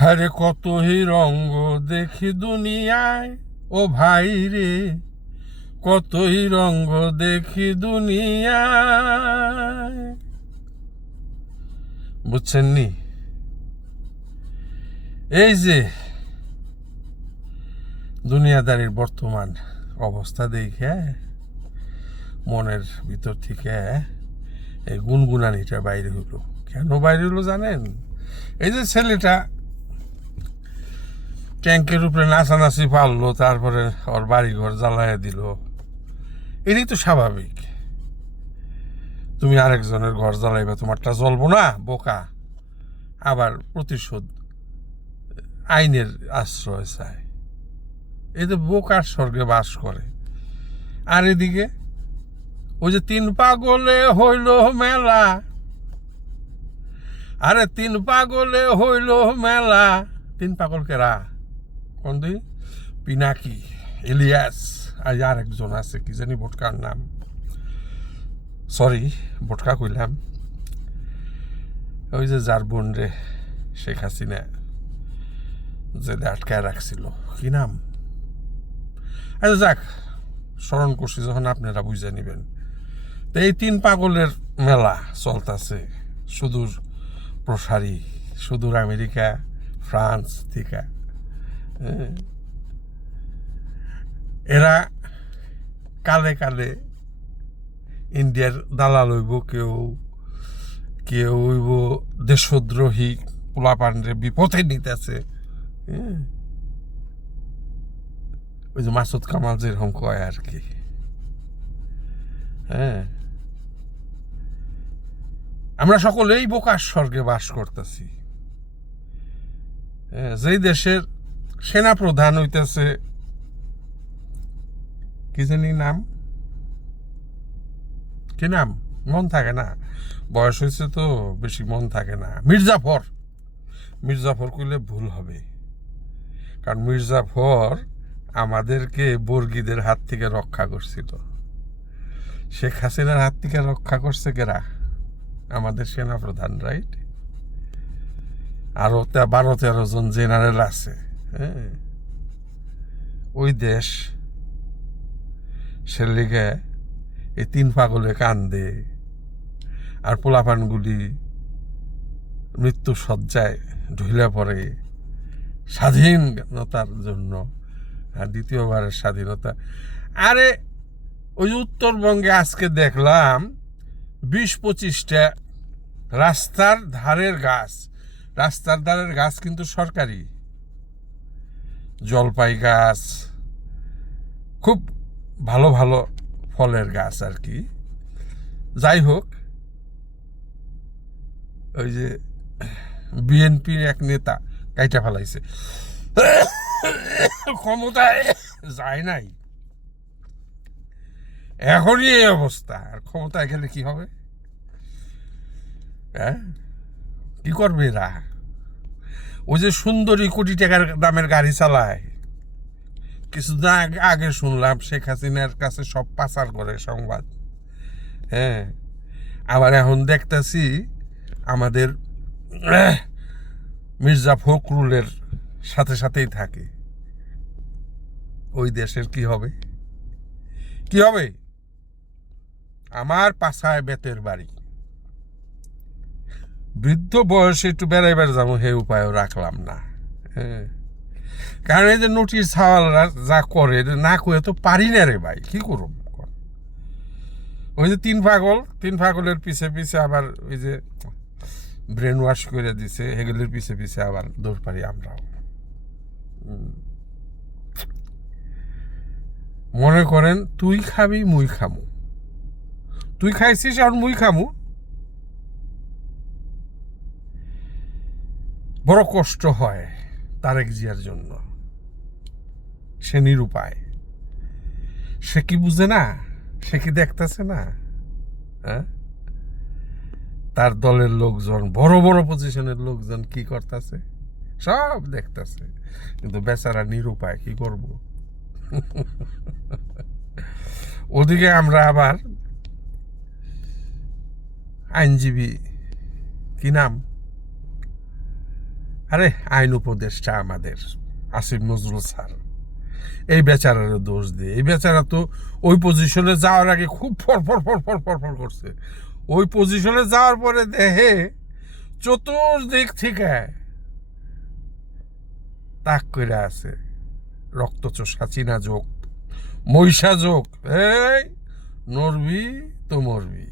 হরে কতই রঙ্গ দেখি দুনিয়ায়, ও ভাই রে কতই রঙ্গ দেখি দুনিয়ায়। বুঝছেন নি? এই যে দুনিয়াদারির বর্তমান অবস্থা দেখে মনের ভিতর থেকে এই গুনগুনানিটা বাইরে হলো। কেন বাইরে হলো জানেন? এই যে ছেলেটা ট্যাঙ্কের উপরে নাচানাচি পারলো, তারপরে ওর বাড়িঘর জ্বালাইয়া দিল, এটাই তো স্বাভাবিক। তুমি আরেকজনের ঘর জ্বালাইবা, তোমারটা জ্বলবো না? বোকা। আবার প্রতিশোধ আইনের আশ্রয় চায়। এই যে বোকার স্বর্গে বাস করে। আর এদিকে ওই যে 3 পাগলে হইল মেলা, আরে 3 পাগলে হইল মেলা। 3 পাগল কেরা? কোন দুই? পিনাকি, ইলিয়াস, আর আরেকজন আছে কি জানি, ভোটকার নাম, সরি ভোটকা কইলাম। ওই যে যার বোন রে শেখ হাসিনা যে আটকায় রাখছিল, কি নাম? আচ্ছা যাক, স্মরণ করছি যখন আপনারা বুঝে নিবেন। তো এই 3 পাগলের মেলা চলতেছে সুদূর প্রসারী, সুদূর আমেরিকা, ফ্রান্স থেকে। এরা কালে কালে ইন্ডিয়ার দালাল হইব, কেউ কেউ হইব দেশদ্রোহী পোলাপানরে বিপদে নিতেছে। ওই যে মাসুদ কামাল যেরকম কয় আর কি। হ্যাঁ, আমরা সকলেই বোকার স্বর্গে বাস করতেছি। যেই দেশের সেনা প্রধান হইতেছে কি জানি নাম, কি নাম মন থাকে না, বয়স হয়েছে তো বেশি মন থাকে না। মির্জাফর, মির্জাফর কইলে ভুল হবে, কারণ মির্জাফর আমাদেরকে বর্গীদের হাত থেকে রক্ষা করছিল। শেখ হাসিনার হাত থেকে রক্ষা করছে কেরা? আমাদের সেনা প্রধান, রাইট? আরো 12-13 জন জেনারেল আছে। হ্যাঁ, ওই দেশ সে লিগে এই 3 পাগলে কান্দে, আর পোলাপানগুলি মৃত্যু শয্যায় ঢুলে পড়ে স্বাধীনতার জন্য, আর দ্বিতীয়বারের স্বাধীনতা। আরে ওই উত্তরবঙ্গে আজকে দেখলাম 20-25টা রাস্তার ধারের গাছ, রাস্তার ধারের গাছ কিন্তু সরকারি, জলপাই গাছ, খুব ভালো ভালো ফলের গাছ আর কি। যাই হোক, ওই যে বিএনপির এক নেতা কাইটা ফেলাইছে, ক্ষমতায় যায় নাই, এখনই এই অবস্থা। আর ক্ষমতায় গেলে কি হবে? হ্যাঁ, কি করবে এরা? ওই যে সুন্দরী কোটি টাকার দামের গাড়ি চালায়, কিছুদিন আগে শুনলাম শেখ হাসিনার কাছে সব পাচার করে সংবাদ। হ্যাঁ, আবার এখন দেখতেছি আমাদের মির্জা ফখরুলের সাথে সাথেই থাকে। ওই দেশের কি হবে? কি হবে? আমার পাছায় বেতের বাড়ি, বৃদ্ধ বয়সে একটু বেড়াইবার যাবো, হে উপায়ও রাখলাম না। হ্যাঁ, কারণ এই যে নোটিশ ছাওয়ালরা যা করে, না করে তো পারি না রে ভাই, কি করব? ওই যে 3 পাগলের পিছে পিছে আবার ওই যে ব্রেন ওয়াশ করে দিছে, এগুলির পিছে পিছে আবার দৌড় পারি আমরাও। মনে করেন তুই খাবি মুই খামু, তুই খাইছিস আর মুই খামু, বড় কষ্ট হয় তারেক জিয়ার জন্য। সে নিরুপায়, সে কি বুঝে না? সে কি দেখতেছে না? হ্যাঁ, তার দলের লোকজন, বড় বড় পজিশনের লোকজন কি করতেছে সব দেখতেছে, কিন্তু বেচারা নিরুপায়, কি করব? ওদিকে আমরা আবার আইনজীবী, কি নাম, আরে আইন উপদেষ্টা আমাদের আসিফ নজরুল স্যার, এই বেচারারও দোষ দিয়ে, এই বেচারা তো ওই পজিশনে যাওয়ার আগে খুব ফরফর ফরফর ফরফর করছে, ওই পজিশনে যাওয়ার পরে দেহে চতুর্দিক থেকে তাক করে আছে, রক্তচোষা চীনা যোগ, মহিষা যোগ, এই নড়বি তো মরবি।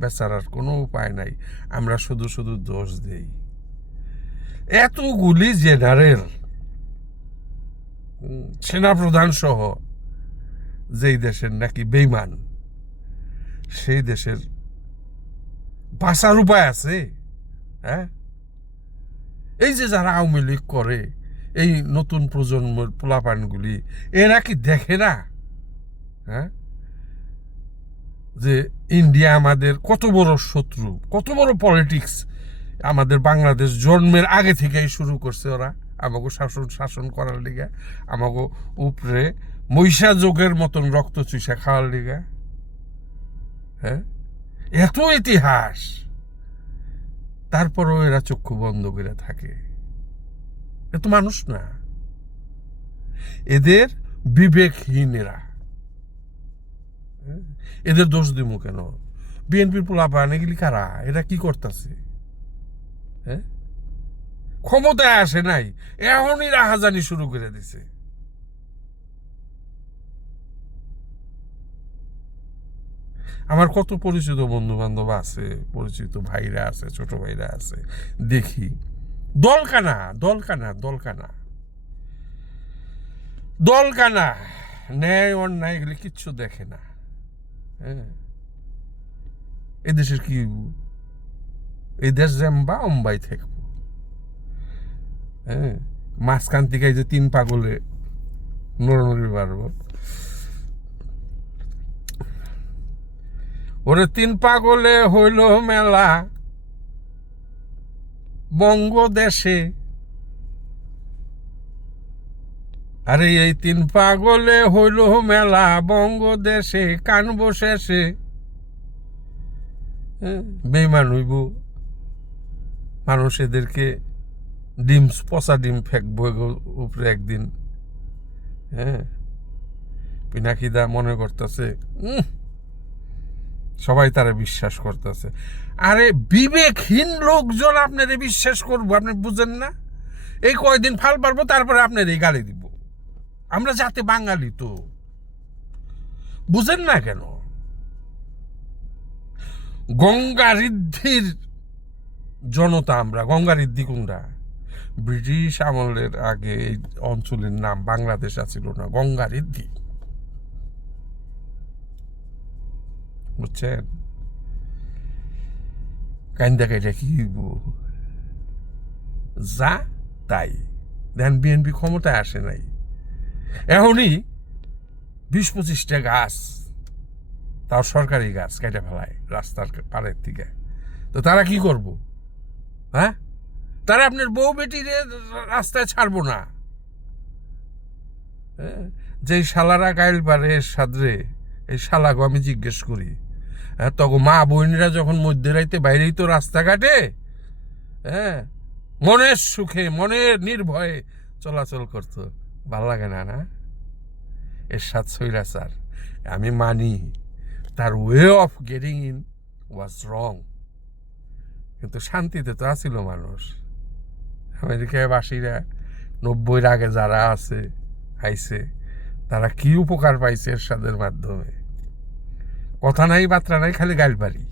বেচারার কোনো উপায় নাই, আমরা শুধু শুধু দোষ দেই। এতগুলি জেনারেল, সেনাপ্রধান সহ, যেই দেশের নাকি বেইমান, সেই দেশের বাঁচার উপায় আছে? হ্যাঁ, এই যে যারা আওয়ামী লীগ করে, এই নতুন প্রজন্মের পোলাপানগুলি, এরা কি দেখে না? হ্যাঁ, যে ইন্ডিয়া আমাদের কত বড় শত্রু, কত বড় পলিটিক্স আমাদের বাংলাদেশ জন্মের আগে থেকেই শুরু করছে ওরা আমাকে শাসন করার লিগে, আমাকে উপরে মহিষা যোগের মতন রক্ত চুষা খাওয়ার লিগে। হ্যাঁ, এত ইতিহাস, তারপরও এরা চক্ষু বন্ধ করে থাকে। এত মানুষ না, এদের বিবেকহীন এরা। এদের দোষ দিব কেন? বিএনপির পোলাপান এগুলি কারা? এরা কি করতেছে? হ্যাঁ, ক্ষমতায় আসে নাই, এখনই রাহাজানি শুরু করে দিছে। আমার কত পরিচিত বন্ধু বান্ধব আছে, পরিচিত ভাইরা আছে, ছোট ভাইরা আছে, দেখি দলকানা দলকানা দলকানা দলকানা, ন্যায় অন্যায় এগুলি কিচ্ছু দেখে না। হ্যাঁ, এদেশের কি, এই দেশ জ্যাম্বা অম্বাই থাকবো। হ্যাঁ, মাঝখান থেকে যে তিন পাগলে নড়নড়ি পারবো, ওরে তিন পাগলে হইল মেলা বঙ্গদেশে। আরে এই তিন পাগলে হইল মেলা বঙ্গদেশে, কানবো শেষে। বেইমান হইব মানুষ, এদেরকে ডিম, পচা ডিম ফেকবো উপরে একদিন। হ্যাঁ, পিনাকিদা মনে করতেছে সবাই তারা বিশ্বাস করতেছে। আরে বিবেকহীন লোকজন আপনারে বিশ্বাস করবো, আপনি বুঝেন না? এই কয়দিন ফাল পারবো, তারপরে আপনার এই গালি দিব। আমরা যাতে বাঙালি তো, বুঝেন না কেন? গঙ্গারিদ্ধির জনতা আমরা। গঙ্গারিদ্ধি কোনটা? ব্রিটিশ আমলের আগে এই অঞ্চলের নাম বাংলাদেশ আছিল না, গঙ্গারিদ্ধি, বুঝছেন? কাইন্দা কাইটা কি যা তাই। দেখেন বিএনপি ক্ষমতায় আসে নাই, এখনই 20-25টা গাছ, তাও সরকারি গাছ কেটে ফেলায় রাস্তার পাড়ের থেকে। তো তারা কি করব? হ্যাঁ, তারা আপনার বউ বেটির রাস্তায় ছাড়বো না। যে শালারা গাইল পারে এর সাদরে, এই শালাগো আমি জিজ্ঞেস করি, তখন মা বোনেরা যখন মধ্যে রাইতে বাইরেই তো রাস্তাঘাটে, হ্যাঁ, মনের সুখে মনের নির্ভয়ে চলাচল করতো, ভাল লাগে না? না, এরশাদ স্বৈরাচার, আমি মানি তার way of getting in was wrong, কিন্তু শান্তিতে তো আছিল মানুষ। আমেরিকায় বাসীরা 90-এর আগে যারা আছে আইছে, তারা কি উপকার পাইছে এরশাদের মাধ্যমে? কথা নাই, বার্তা নাই, খালি গাইলবাড়ি।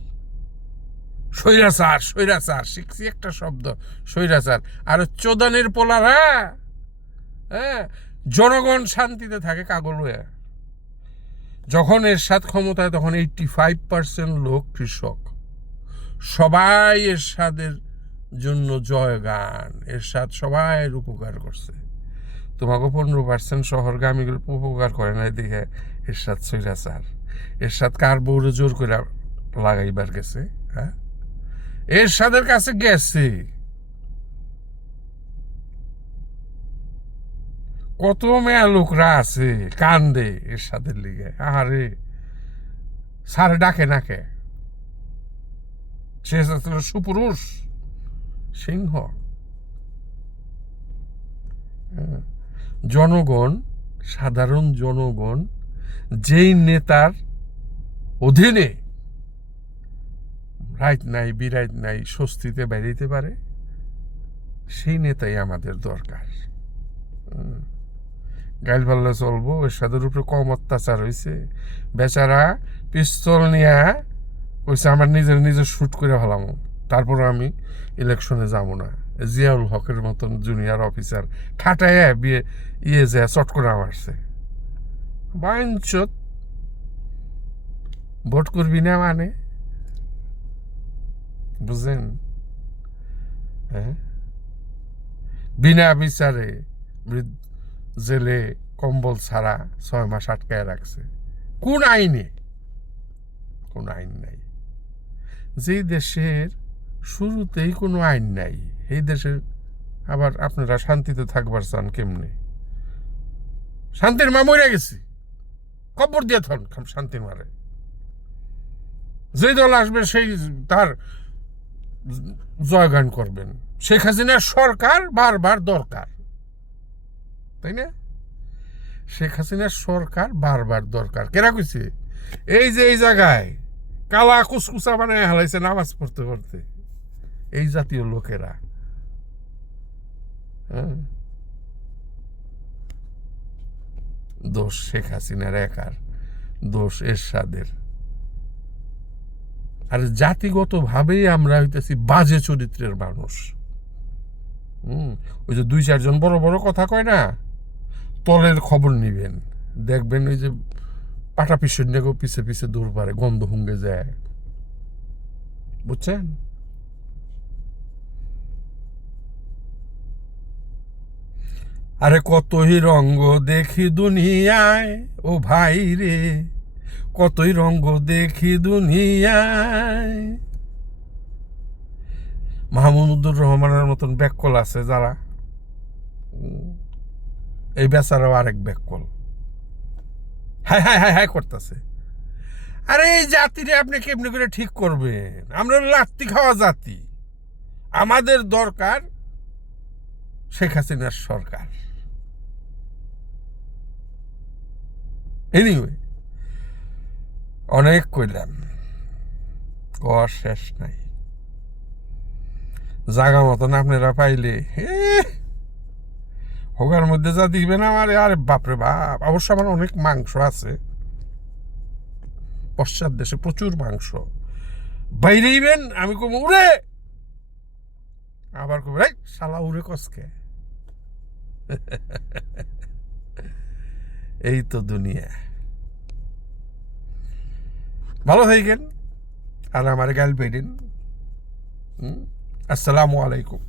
স্বৈরাচার স্বৈরাচার শিখছি একটা শব্দ, স্বৈরাচার। আর চোদনের পোলারা, হ্যাঁ, জনগণ শান্তিতে থাকে কাগল হয়ে। যখন এরশাদ ক্ষমতায়, তখন 85% লোক কৃষক, সবাই এরশাদের জন্য জয়গান, এরশাদ সবাই উপকার করছে। তোমাকে 15% শহরগামীগুলো উপকার করে নাই দেখে এরশাদ স্বৈরাচার। এরশাদ কার বউরে জোর করে লাগাইবার গেছে? হ্যাঁ, এরশাদের কাছে গেছে। কত মেয়া লোকরা আছে কান্দে এরশাদের লিগে। আহারে, সারে ডাকে নাকে, সে সুপুরুষ সিংহ। জনগণ, সাধারণ জনগণ যেই নেতার অধীনে রাইট নাই বিরাইট নাই স্বস্তিতে বেরিয়ে পারে, সেই নেতাই আমাদের দরকার। গাইল পাল্লা চলবো, এরশাদের উপরে কম অত্যাচার হয়েছে, বেচারা পিস্তল নিয়ে কইছে আমার নিজের শ্যুট করে ফেলাম, তারপরে আমি ইলেকশনে যাব না। জিয়াউল হকের মতন জুনিয়র অফিসার খাটায় ইয়ে যে চট করে মারছে। বাঞ্চত ভোট করবি না মানে, বুঝলেন? হ্যাঁ, বিনা বিচারে জেলে কম্বল ছাড়া 6 মাস আটকায় রাখছে। কোন আইনে? কোন আইন নাই। যে দেশের শুরুতেই কোনো আইন নাই, এই দেশের আবার আপনারা শান্তিতে থাকবার চান কেমনে? শান্তির মা মরে গেছি, কবর দিয়ে থন শান্তির মারে। যে দল আসবে সেই তার জয়গান করবেন। শেখ হাসিনার সরকার বারবার দরকার, তাই না? শেখ হাসিনার সরকার বারবার দরকার। কেরা কইছে? এই যে এই জায়গায় কালা কুসকুসা বানায় হালাইছে নামাজ পড়তে পড়তে এই জাতীয় লোকেরা। দোষ শেখ হাসিনার একার, দোষ এরশাদের। আর জাতিগত ভাবেই আমরা হইতেছি বাজে চরিত্রের মানুষ। ওই যে 2-4 জন বড় বড় কথা কয় না, তলের খবর নিবেন, দেখবেন ওই যে পাটা পিছন নিয়ে পিছে পিছে দৌড় পারে, গন্ধ হুঙ্গে যায়, বুঝছেন? আরে কতই রঙ্গ দেখি দুনিয়ায়, ও ভাই রে, কতই রঙ্গ দেখি দুনিয়ায়। মাহমুদুর রহমানের মতন ব্যাককল আছে যারা, এই বেচারাও আরেক ব্যাককল, হায় হায় হায় হায় করতেছে। আরে এই জাতিরে আপনি কেমনি করে ঠিক করবেন? আমরা লাত্তি খাওয়া জাতি। আমাদের দরকার শেখ হাসিনার সরকার। এনিওয়ে, অনেক কইলাম, কর শেষ নাই। জাগা মতন আপনারা পাইলে হোগার মধ্যে যা দিবেন আমার, আরে বাপরে বাপ। অবশ্য আমার অনেক মাংস আছে, পশ্চাৎ দেশে প্রচুর মাংস। বাইরেইবেন, আমি কম উড়ে, আবার কব এই শালা উড়ে কসকে। এই তো দুনিয়া। ভালো থাকেন আর আমার গাল পেলেন। আসসালামু আলাইকুম।